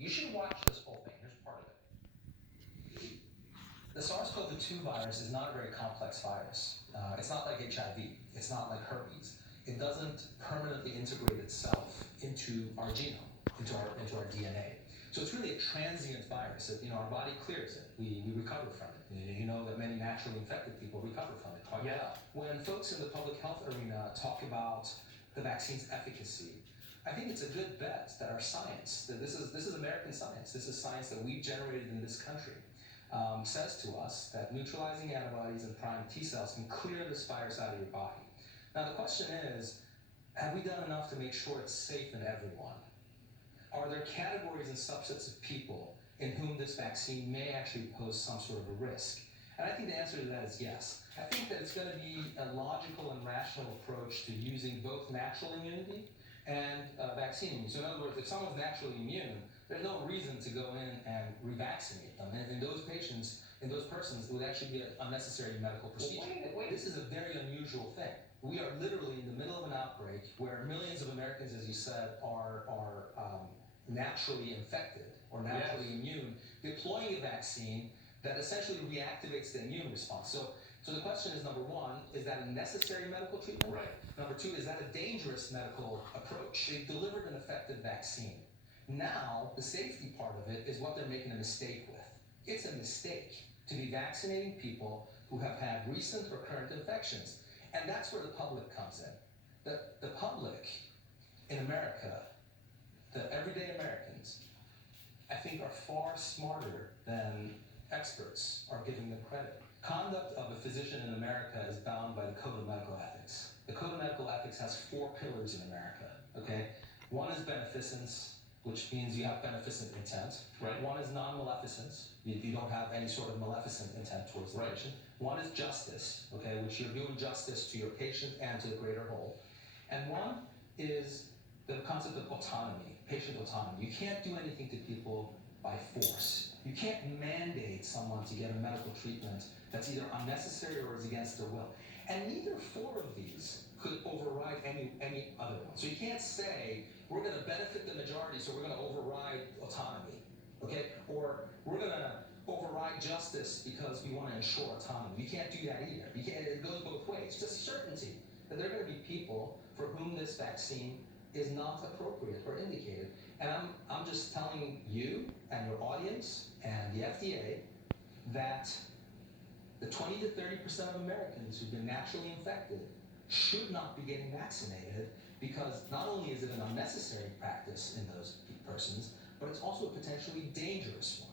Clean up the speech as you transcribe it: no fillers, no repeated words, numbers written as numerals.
You should watch this whole thing. Here's part of it. The SARS-CoV-2 virus is not a very complex virus. It's not like HIV. It's not like herpes. It doesn't permanently integrate itself into our genome, into our DNA. So it's really a transient virus. Our body clears it. We recover from it. You know that many naturally infected people recover from it quite well. When folks in the public health arena talk about the vaccine's efficacy, I think it's a good bet that our science, that this is American science, this is science that we've generated in this country, says to us that neutralizing antibodies and primed T cells can clear this virus out of your body. Now the question is, have we done enough to make sure it's safe in everyone? Are there categories and subsets of people in whom this vaccine may actually pose some sort of a risk? And I think the answer to that is yes. I think that it's going to be a logical and rational approach to using both natural immunity and vaccine immunity. So in other words, if someone's naturally immune, there's no reason to go in and revaccinate them. And in those persons, it would actually be an unnecessary medical procedure. Wait. This is a very unusual thing. We are literally in the middle of an outbreak where millions of Americans, as you said, are naturally infected or naturally immune, deploying a vaccine that essentially reactivates the immune response. So the question is, number one, is that a necessary medical treatment? Right. Number two, is that a dangerous medical approach? They've delivered an effective vaccine. Now, the safety part of it is what they're making a mistake with. It's a mistake to be vaccinating people who have had recent or current infections. And that's where the public comes in. The public in America, the everyday Americans, I think are far smarter than experts are giving them credit. Conduct of a physician in America is bound by the Code of Medical Ethics. The Code of Medical Ethics has 4 pillars in America, okay? One is beneficence, which means you have beneficent intent. Right. One is non-maleficence. You don't have any sort of maleficent intent towards the patient. One is justice, okay, which you're doing justice to your patient and to the greater whole. And one is the concept of autonomy, patient autonomy. You can't do anything to people by force. You can't mandate someone to get a medical treatment that's either unnecessary or is against their will. And neither 4 of these could override any other one. So you can't say, we're going to benefit the majority, so we're going to override autonomy, okay? Or we're going to override justice because we want to ensure autonomy. You can't do that either. It goes both ways. It's a certainty that there are going to be people for whom this vaccine is not appropriate or indicated. And I'm just telling you and your audience and the FDA that the 20 to 30% of Americans who've been naturally infected should not be getting vaccinated, because not only is it an unnecessary practice in those persons, but it's also a potentially dangerous one.